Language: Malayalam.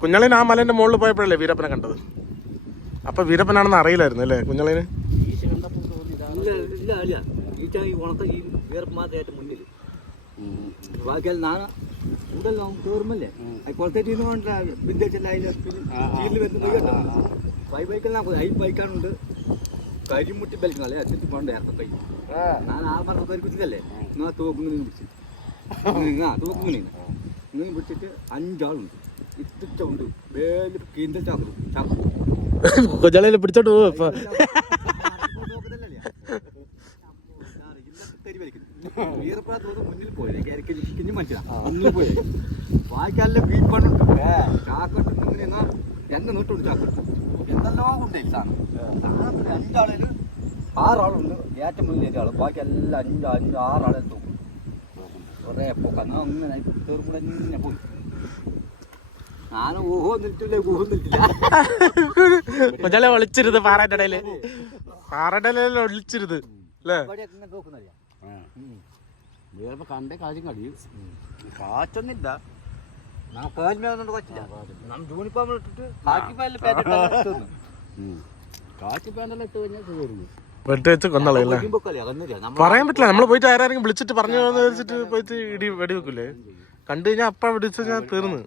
കുഞ്ഞളിന് ആ മലേന്റെ മുകളിൽ പോയപ്പോഴല്ലേ വീരപ്പനെ കണ്ടത്. അപ്പൊ വീരപ്പനാണെന്ന് അറിയില്ലായിരുന്നു അല്ലേ കുഞ്ഞളിന്? ബൈക്കാണുണ്ട് കരിമുട്ടി ബലിക്കണല്ലേ അച്ഛൻ പോകണ്ട ഇറക്കം കൈ ഞാൻ ആ പറഞ്ഞ കരി കുത്തിക്കല്ലേ നിങ്ങൾ തോക്കുങ്ങനെ പിടിച്ച് തോക്കുങ്ങനെ ഇങ്ങനെ പിടിച്ചിട്ട് 5 ആളുണ്ട് ഇത്തിച്ചുണ്ട് വേല കിന്തൽ ചാക്കും കൊച്ചാളെ പിടിച്ചോട്ട് പോവാ മുന്നിൽ പോയി മനസ്സിലാ പോയി ബാക്കിയെല്ലാം വീപ്പണുണ്ട് ചാക്കിട്ട് ഇങ്ങനെ എന്നെ നീട്ടുണ്ട് ചാക്കിട്ട് എന്തെല്ലാം ഉണ്ട് സാധനം 5 ആളിൽ 6 ആളുണ്ട് ഏറ്റവും മുന്നിൽ 7 ആൾ ബാക്കി എല്ലാം 5 6 ആളെ തോക്കും കുറേ പോക്കാം അങ്ങനെ കൂടെ ഇങ്ങനെ പോയി ഞാനും ഊഹോ നിൽക്കില്ല കൊച്ചാളെ ഒളിച്ചിരുത് പാറയുടെ ഇടയില് ഒളിച്ചിരുത് അല്ലേ? കണ്ടേ കാര്യം കഴിയും കാറ്റൊന്നുമില്ല യൂണിഫോം ഇട്ടിട്ട് കാറ്റ് പാൻറ്റെല്ലാം ഇട്ട് കഴിഞ്ഞാൽ തീർന്നു. വെട്ടി വെച്ച് കൊന്നളയല്ലേ? പറയാൻ പറ്റില്ല. നമ്മള് പോയിട്ട് ആരെങ്കിലും വിളിച്ചിട്ട് പറഞ്ഞു വെച്ചിട്ട് പോയിട്ട് വെടിവെക്കൂലേ? കണ്ടു കഴിഞ്ഞാൽ അപ്പ വെടിവെച്ച് കഴിഞ്ഞാൽ തീർന്നു.